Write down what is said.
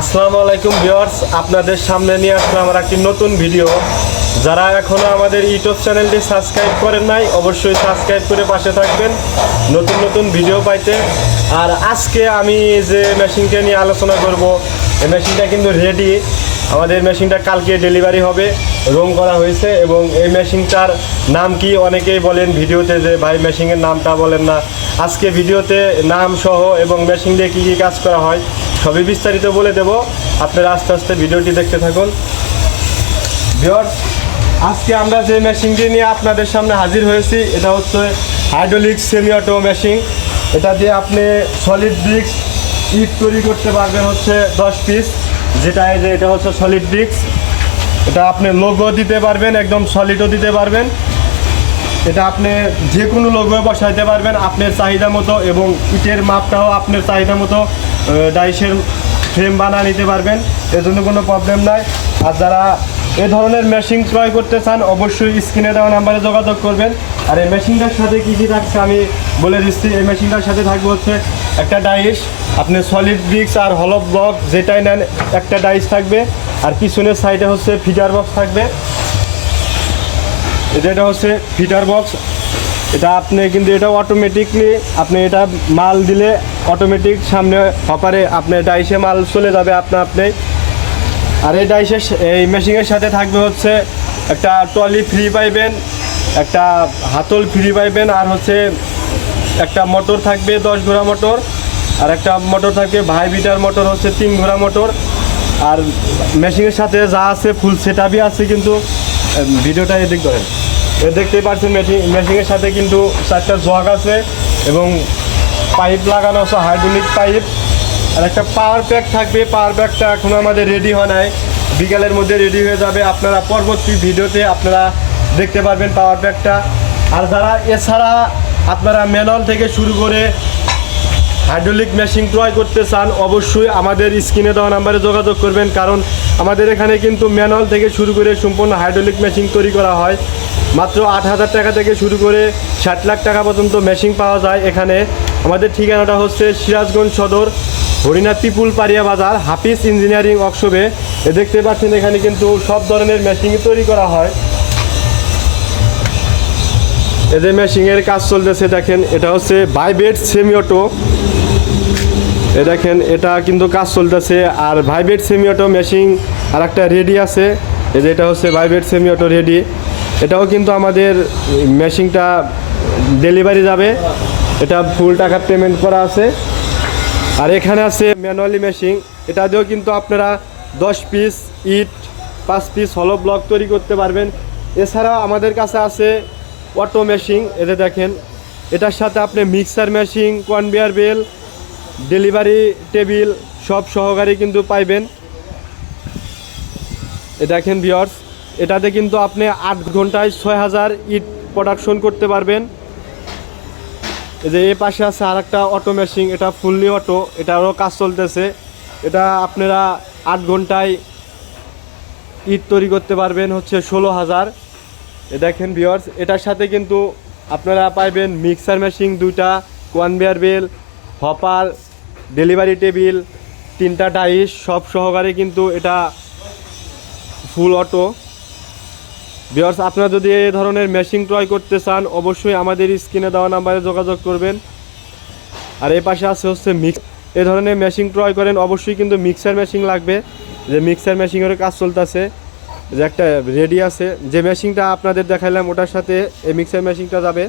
আসসালামু আলাইকুম ভিউয়ার্স, আপনাদের সামনে নিয়ে আসলাম আমার একটি নতুন ভিডিও। যারা এখনও আমাদের ইউটিউব চ্যানেলটি সাবস্ক্রাইব করেন নাই, অবশ্যই সাবস্ক্রাইব করে পাশে থাকবেন নতুন নতুন ভিডিও পাইতে। আর আজকে আমি যে মেশিনটা নিয়ে আলোচনা করব, এই মেশিনটা কিন্তু রেডি। আমাদের মেশিনটা কালকে ডেলিভারি হবে, রং করা হয়েছে। এবং এই মেশিনটার নাম কি অনেকেই বলেন ভিডিওতে যে ভাই মেশিনের নামটা বলেন না। আজকে ভিডিওতে নাম সহ এবং মেশিন দিয়ে কী কী কাজ করা হয় সবই বিস্তারিত বলে দেব। আপনারা আস্তে আস্তে ভিডিওটি দেখতে থাকুন। ভিউয়ার্স, আজকে আমরা যে মেশিনটি নিয়ে আপনাদের সামনে হাজির হয়েছি, এটা হচ্ছে হাইড্রোলিক সেমি অটো মেশিন। এটা দিয়ে আপনি সলিড ব্রিক্স ইট তৈরি করতে পারবেন হচ্ছে 10 পিস। এটা হচ্ছে সলিড ব্রিক্স। এটা আপনি লোগো দিতে পারবেন, একদম সলিডও দিতে পারবেন। এটা আপনি যে কোনো লোগো বসাইতে পারবেন আপনার চাহিদা মতো, এবং ইটের মাপটাও আপনার চাহিদা মতো ডাইসের ফ্রেম বানিয়ে নিতে পারবেন, এর জন্য কোনো প্রবলেম নাই। আর যারা এ ধরনের মেশিন ক্রয় করতে চান, অবশ্যই স্ক্রিনে দেওয়া নাম্বারে যোগাযোগ করবেন। আর এই মেশিনটার সাথে কী কী থাকছে আমি বলে দিচ্ছি। এই মেশিনটার সাথে থাকবে হচ্ছে একটা ডাইস, আপনি সলিড ব্রিক্স আর হলো ব্লক যেটাই নেন একটা ডাইস থাকবে। আর পিছনের সাইডে হচ্ছে ফিটার বক্স থাকবে। এটা হচ্ছে ফিটার বক্স। এটা আপনি কিন্তু এটা অটোমেটিকলি আপনি এটা মাল দিলে অটোমেটিক সামনে হপারে আপনার ডাইসে মাল চলে যাবে আপনি। আর এই ডাইসের এই মেশিনের সাথে থাকবে হচ্ছে একটা ট্রলি ফ্রি পাইবেন, একটা হাতল ফ্রি পাইবেন, আর হচ্ছে একটা মোটর থাকবে 10 ঘোড়া মোটর, আর একটা মোটর থাকবে ভাইবিটার মোটর হচ্ছে 3 ঘোড়া মোটর। আর মেশিনের সাথে যা আছে ফুল সেটআপই আছে। কিন্তু ভিডিওটা এদিক করেন, দেখতেই পাচ্ছেন মেশিনের সাথে কিন্তু 4টা জগ আছে এবং পাইপ লাগানো আছে, হাইড্রোলিক পাইপ। আর একটা পাওয়ার প্যাক থাকবে। পাওয়ার প্যাকটা এখনও আমাদের রেডি হয় নাই, বিকালের মধ্যে রেডি হয়ে যাবে। আপনারা পরবর্তী ভিডিওতে আপনারা দেখতে পারবেন পাওয়ার প্যাকটা। আর যারা এছাড়া আপনারা ম্যানুয়াল থেকে শুরু করে হাইড্রোলিক মেশিন ক্রয় করতে চান, অবশ্যই আমাদের স্ক্রিনে দেওয়া নাম্বারে যোগাযোগ করবেন। কারণ আমাদের এখানে কিন্তু ম্যানুয়াল থেকে শুরু করে সম্পূর্ণ হাইড্রোলিক মেশিন তৈরি করা হয়। মাত্র 8,000 টাকা থেকে শুরু করে 60 লাখ টাকা পর্যন্ত মেশিন পাওয়া যায় এখানে। আমাদের ঠিকানাটা হচ্ছে সিরাজগঞ্জ সদর, হরিনাথ পিপুল পারিয়া বাজার, হাফিজ ইঞ্জিনিয়ারিং ওয়ার্কশপে। দেখতে পাচ্ছেন এখানে কিন্তু সব ধরনের মেশিন তৈরি করা হয়। এই যে মেশিনের কাজ চলতেছে দেখেন, এটা হচ্ছে ভাইব্রেট সেমি অটো। দেখেন এটা কিন্তু কাজ চলতেছে। আর ভাইব্রেট সেমি অটো মেশিন আর একটা রেডি আছে। এই যে এটা হচ্ছে ভাইব্রেট সেমি অটো রেডি। এটাও কিন্তু আমাদের মেশিনটা ডেলিভারি যাবে, এটা ফুল টাকা পেমেন্ট করা আছে। আর এখানে আছে ম্যানুয়ালি মেশিন, এটা দিয়েও কিন্তু আপনারা 10 পিস ইট 5 পিস হলো ব্লক তৈরি করতে পারবেন। এছাড়াও আমাদের কাছে আছে অটো মেশিন। এতে দেখেন এটার সাথে আপনি mixer machine, conveyor belt, delivery table সব সহকারে কিন্তু পাইবেন। এ দেখেন ভিউয়ার্স, এটাতে কিন্তু আপনি 8 ঘন্টায় 6000 ইট প্রোডাকশন করতে পারবেন। এই যে এই পাশে আছে আর একটা অটো মেশিন, এটা ফুললি অটো, এটারও কাজ চলতেছে। এটা আপনারা 8 ঘন্টায় ইট তৈরি করতে পারবেন হচ্ছে 16,000। এ দেখেন ভিউয়ার্স, এটার সাথে কিন্তু আপনারা পাইবেন মিক্সার মেশিন 2টা, conveyor belt, hopper, delivery table, 3টা ডাইস সব সহকারে কিন্তু এটা ফুল অটো। ভিউয়ার্স, আপনারা যদি এই ধরনের মেশিন ক্রয় করতে চান, অবশ্যই আমাদের স্ক্রিনে দেওয়া নাম্বারে যোগাযোগ করবেন। আর এই পাশে আছে হচ্ছে এই ধরনের মেশিন ক্রয় করেন, অবশ্যই কিন্তু মিক্সার মেশিন লাগবে। যে মিক্সার মেশিনের কাজ চলতেছে, যে একটা রেডি আছে। যে মেশিনটা আপনাদের দেখাইলাম ওটার সাথে এই মিক্সার মেশিনটা যাবে।